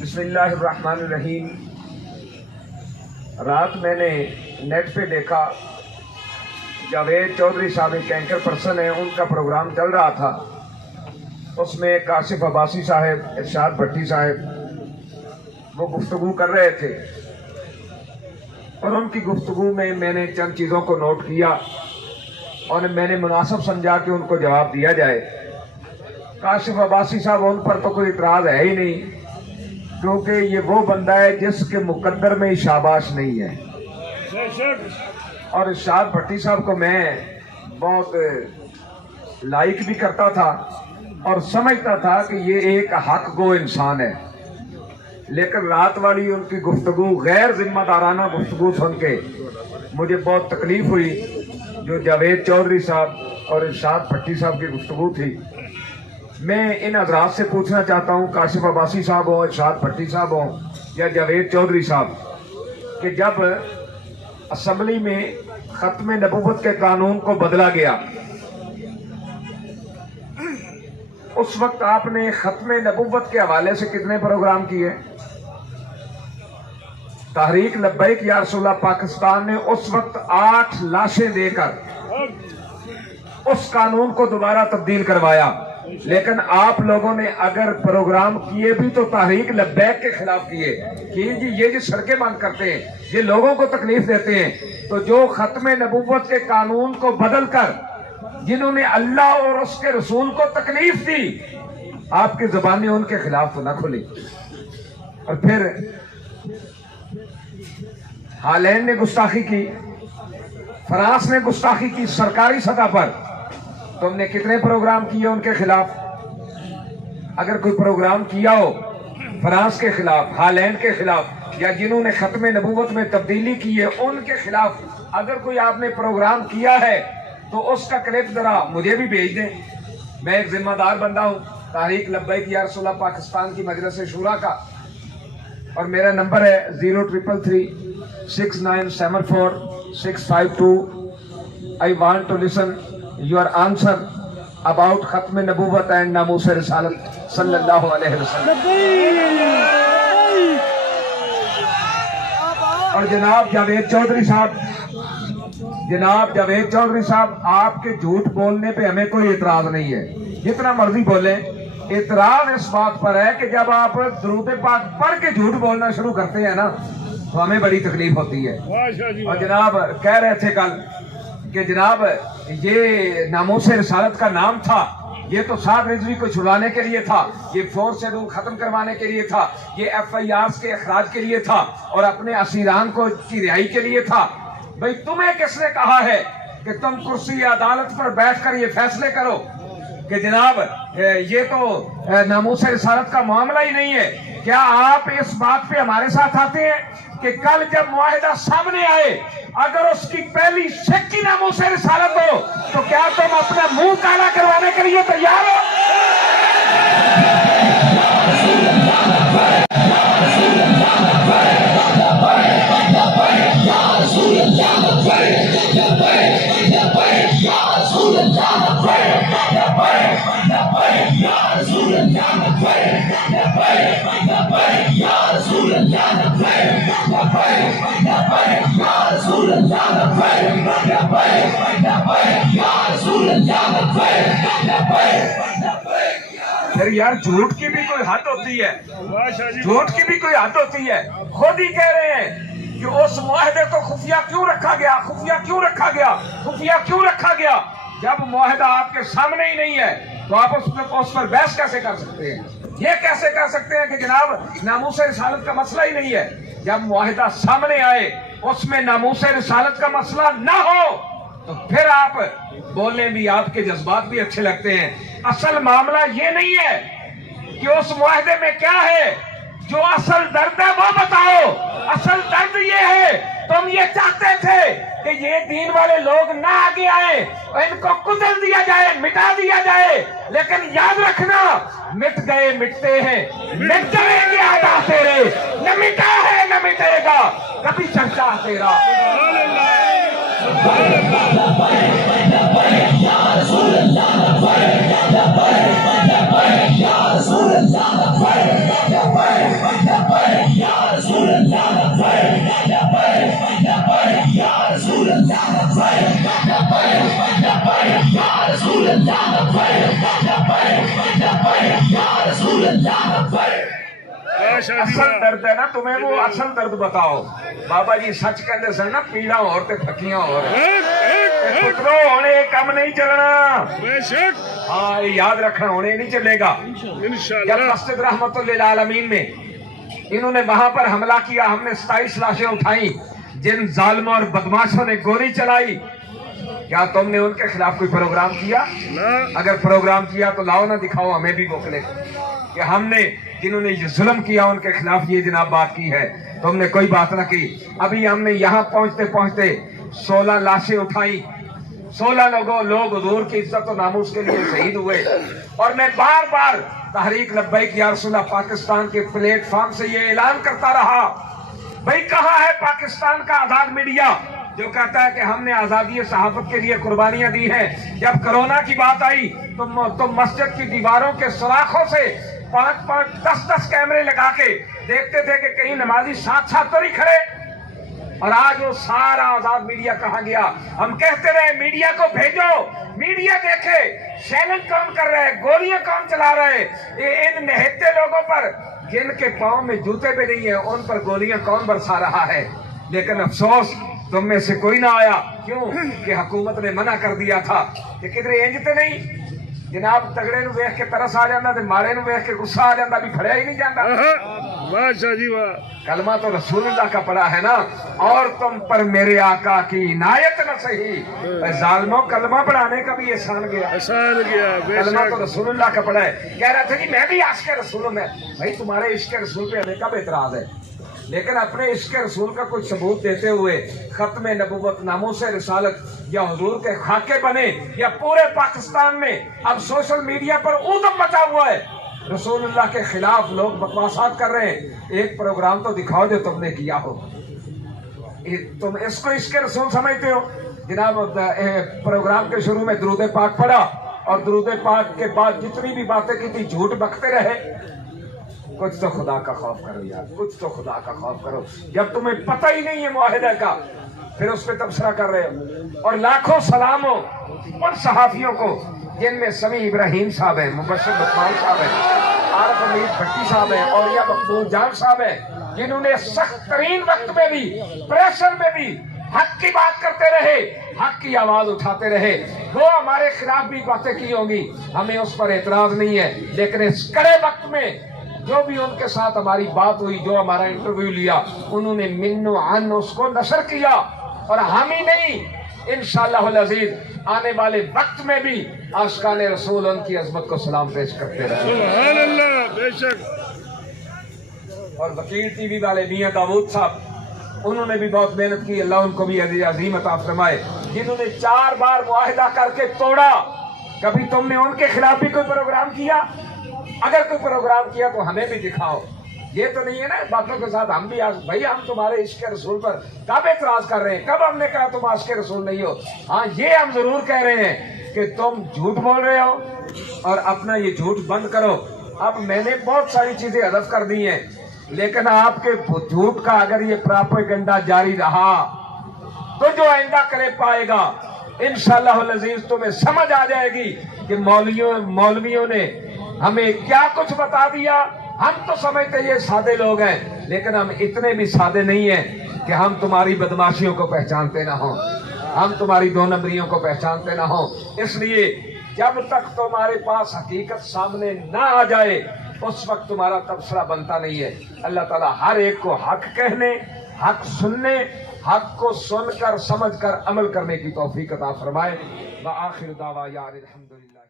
بسم اللہ الرحمن الرحیم۔ رات میں نے نیٹ پہ دیکھا جاوید چودھری صاحب ایک اینکر پرسن ہیں، ان کا پروگرام چل رہا تھا۔ اس میں کاشف عباسی صاحب، ارشاد بھٹی صاحب وہ گفتگو کر رہے تھے، اور ان کی گفتگو میں نے چند چیزوں کو نوٹ کیا اور میں نے مناسب سمجھا کہ ان کو جواب دیا جائے۔ کاشف عباسی صاحب، ان پر تو کوئی اعتراض ہے ہی نہیں، کیونکہ یہ وہ بندہ ہے جس کے مقدر میں شاباش نہیں ہے۔ اور ارشاد بھٹی صاحب کو میں بہت لائک بھی کرتا تھا اور سمجھتا تھا کہ یہ ایک حق گو انسان ہے، لیکن رات والی ان کی گفتگو، غیر ذمہ دارانہ گفتگو سن کے مجھے بہت تکلیف ہوئی۔ جو جاوید چودھری صاحب اور ارشاد بھٹی صاحب کی گفتگو تھی، میں ان حضرات سے پوچھنا چاہتا ہوں، کاشف عباسی صاحب ہوں، ارشاد بھٹی صاحب ہوں یا جاوید چودھری صاحب، کہ جب اسمبلی میں ختم نبوت کے قانون کو بدلا گیا، اس وقت آپ نے ختم نبوت کے حوالے سے کتنے پروگرام کیے؟ تحریک لبیک یا رسول اللہ پاکستان نے اس وقت 8 لاشیں دے کر اس قانون کو دوبارہ تبدیل کروایا، لیکن آپ لوگوں نے اگر پروگرام کیے بھی تو تحریک لبیک کے خلاف کیے کہ یہ جو سڑکیں بند کرتے ہیں، یہ لوگوں کو تکلیف دیتے ہیں۔ تو جو ختم نبوت کے قانون کو بدل کر جنہوں نے اللہ اور اس کے رسول کو تکلیف دی، آپ کی زبانیں ان کے خلاف تو نہ کھلی۔ اور پھر ہالینڈ نے گستاخی کی، فرانس نے گستاخی کی سرکاری سطح پر، تم نے کتنے پروگرام کیے ان کے خلاف؟ اگر کوئی پروگرام کیا ہو فرانس کے خلاف، ہالینڈ کے خلاف، یا جنہوں نے ختم نبوت میں تبدیلی کی ہے ان کے خلاف اگر کوئی آپ نے پروگرام کیا ہے تو اس کا کلپ ذرا مجھے بھی بھیج دیں۔ میں ایک ذمہ دار بندہ ہوں تحریک لبیک یا رسول اللہ پاکستان کی مجلس شورا کا، اور میرا نمبر ہے 0333697465 I want to listen your answer about ختم نبوت and ناموس رسالت صلی اللہ علیہ وسلم۔ اور جناب جاوید چودھری صاحب، آپ کے جھوٹ بولنے پہ ہمیں کوئی اعتراض نہیں ہے، جتنا مرضی بولیں۔ اعتراض اس بات پر ہے کہ جب آپ درود پاک پڑھ کے جھوٹ بولنا شروع کرتے ہیں نا تو ہمیں بڑی تکلیف ہوتی ہے۔ اور جناب کہہ رہے تھے کل کہ جناب یہ ناموس رسالت کا نام تھا، یہ تو سعد رضوی کو چھڑوانے کے لیے تھا، یہ 4 شیڈول ختم کروانے کے لیے تھا، یہ FIRs کے اخراج کے لیے تھا، اور اپنے اسیران کو کی رہائی کے لیے تھا۔ بھئی تمہیں کس نے کہا ہے کہ تم کرسی عدالت پر بیٹھ کر یہ فیصلے کرو کہ جناب یہ تو ناموس رسالت کا معاملہ ہی نہیں ہے؟ کیا آپ اس بات پہ ہمارے ساتھ آتے ہیں کہ کل جب معاہدہ سامنے آئے اگر اس کی پہلی شک کی ناموس رسالت ہو تو کیا تم اپنا منہ کالا کروانے کے لیے تیار ہو؟ پھر یار جھوٹ کی بھی کوئی حد ہوتی ہے، جھوٹ کی بھی کوئی حد ہوتی ہے۔ خود ہی کہہ رہے ہیں کہ اس معاہدے کو خفیہ کیوں رکھا گیا، خفیہ کیوں رکھا گیا، خفیہ کیوں رکھا گیا؟ جب معاہدہ آپ کے سامنے ہی نہیں ہے تو آپ اس پر بحث کیسے کر سکتے ہیں؟ یہ کیسے کر سکتے ہیں کہ جناب ناموس رسالت کا مسئلہ ہی نہیں ہے؟ جب معاہدہ سامنے آئے اس میں ناموس رسالت کا مسئلہ نہ ہو تو پھر آپ بولنے بھی، آپ کے جذبات بھی اچھے لگتے ہیں۔ اصل معاملہ یہ نہیں ہے کہ اس معاہدے میں کیا ہے، جو اصل درد ہے وہ بتاؤ۔ اصل درد یہ ہے، تم یہ چاہتے تھے کہ یہ دین والے لوگ نہ آگے آئے، ان کو کچل دیا جائے، مٹا دیا جائے، لیکن یاد رکھنا مٹ گئے مٹتے ہیں، مٹ جائیں گے آدھا تیرے، نہ مٹا ہے نہ مٹے گا کبھی چرچا تیرا۔ رسول اللہ اصل درد ہے نا تمہیں وہ اصل درد بتاؤ بابا جی سچ کہتے سن نا پیڑا اور تے پھکیاں اور پترو ہونے کم نہیں چلنا ہاں یہ یاد رکھنا ہونے نہیں چلے گا جب مسجد رحمت للعالمین میں انہوں نے وہاں پر حملہ کیا ہم نے 27 لاشیں اٹھائیں جن ظالموں اور بدماشوں نے گولی چلائی کیا تم نے ان کے خلاف کوئی پروگرام کیا اگر پروگرام کیا تو لاؤ نہ دکھاؤ ہمیں بھی بوکلے کہ ہم نے جنہوں نے یہ ظلم کیا ان کے خلاف یہ جناب بات کی ہے تم نے کوئی بات نہ کی ابھی ہم نے یہاں پہنچتے پہنچتے 16 لاشیں اٹھائی 16 لوگ حضور کی عزت و ناموس کے لیے شہید ہوئے اور میں بار بار تحریک لبیک یا رسول اللہ پاکستان کے پلیٹ فارم سے یہ اعلان کرتا رہا بھئی کہاں ہے پاکستان کا آزاد میڈیا جو کہتا ہے کہ ہم نے آزادی صحافت کے لیے قربانیاں دی ہیں جب کرونا کی بات آئی تو مسجد کی دیواروں کے سوراخوں سے 5-5 10-10 کیمرے لگا کے دیکھتے تھے کہ کہیں نمازی ساتھ تو نہیں کھڑے اور آج وہ سارا آزاد میڈیا کہاں گیا ہم کہتے رہے میڈیا کو بھیجو میڈیا دیکھے شیلنگ کون کر رہے گولیاں کون چلا رہے ان نہتے لوگوں پر جن کے پاؤں میں جوتے بھی نہیں ہیں ان پر گولیاں کون برسا رہا ہے لیکن افسوس تم میں سے کوئی نہ آیا کیوں کہ حکومت نے منع کر دیا تھا کہ کدھر انجتے نہیں جناب تگڑے نو ویکھ کے ترس آ جاندہ تے ماڑے نو ویکھ کے غصہ آ جاندہ بھی پھڑیا ہی نہیں جاندہ بادشاہ جی واہ کلمہ تو رسول اللہ کا پڑھا ہے نا اور تم پر میرے آقا کی عنایت نہ صحیح ظالموں کلمہ پڑھانے کا بھی احسان گیا کلمہ تو رسول اللہ کا پڑھا ہے کہہ رہا تھا جی میں بھی عاشق رسول ہوں میں بھائی تمہارے عشق رسول پہ ہمیں کب اعتراض ہے لیکن اپنے عشق رسول کا کوئی ثبوت دیتے ہوئے ختم نبوت ناموس رسالت یا حضور کے خاکے بنے یا پورے پاکستان میں اب سوشل میڈیا پر اودم مچا ہوا ہے رسول اللہ کے خلاف لوگ بکواسات کر رہے ہیں ایک پروگرام تو دکھاؤ جو تم نے کیا ہو تم اس کو عشق رسول سمجھتے ہو جناب پروگرام کے شروع میں درود پاک پڑھا اور درود پاک کے بعد جتنی بھی باتیں کی تھی جھوٹ بکتے رہے کچھ تو خدا کا خوف کرو یار کچھ تو خدا کا خوف کرو جب تمہیں پتہ ہی نہیں ہے معاہدہ کا پھر اس پہ تبصرہ کر رہے ہو اور لاکھوں سلام ہو ان صحافیوں کو جن میں سمیع ابراہیم صاحب ہیں مبشر بطمال صاحب ہیں عارف امید بھٹی صاحب ہیں اولیاء مقبول جان صاحب ہیں جنہوں نے سخت ترین وقت میں بھی پریشر میں بھی حق کی بات کرتے رہے حق کی آواز اٹھاتے رہے وہ ہمارے خلاف بھی باتیں کی ہوں گی ہمیں اس پر اعتراض نہیں ہے لیکن اس کڑے وقت میں جو بھی ان کے ساتھ ہماری بات ہوئی جو ہمارا انٹرویو لیا انہوں نے من و عن اس کو نشر کیا اور ہم ہی نہیں انشاءاللہ العزیز آنے والے وقت میں بھی عاشقان رسول ان کی عظمت کو سلام پیش کرتے رہے سبحان اللہ بے شک اور وکیل ٹی وی والے میاں داؤد صاحب انہوں نے بھی بہت محنت کی اللہ ان کو بھی عظیم عطا فرمائے جنہوں نے 4 بار معاہدہ کر کے توڑا کبھی تم نے ان کے خلاف بھی کوئی پروگرام کیا اگر کوئی پروگرام کیا تو ہمیں بھی دکھاؤ یہ تو نہیں ہے نا باتوں کے ساتھ ہم بھی بھائی ہم تمہارے عشق رسول پر کب اعتراض کر رہے ہیں کب ہم نے کہا تم عاشق رسول نہیں ہو ہاں یہ ہم ضرور کہہ رہے ہیں کہ تم جھوٹ بول رہے ہو اور اپنا یہ جھوٹ بند کرو اب میں نے بہت ساری چیزیں حذف کر دی ہیں لیکن آپ کے جھوٹ کا اگر یہ پراپیگنڈا جاری رہا تو جو آئندہ کرے پائے گا انشاءاللہ العزیز تمہیں سمجھ آ جائے گی کہ مولویوں نے ہمیں کیا کچھ بتا دیا ہم تو سمجھتے یہ سادے لوگ ہیں لیکن ہم اتنے بھی سادے نہیں ہیں کہ ہم تمہاری بدماشیوں کو پہچانتے نہ ہوں ہم تمہاری 2 نمبریوں کو پہچانتے نہ ہوں اس لیے جب تک تمہارے پاس حقیقت سامنے نہ آ جائے اس وقت تمہارا تبصرہ بنتا نہیں ہے اللہ تعالیٰ ہر ایک کو حق کہنے حق سننے حق کو سن کر سمجھ کر عمل کرنے کی توفیق عطا فرمائے وآخر دعوانا الحمدللہ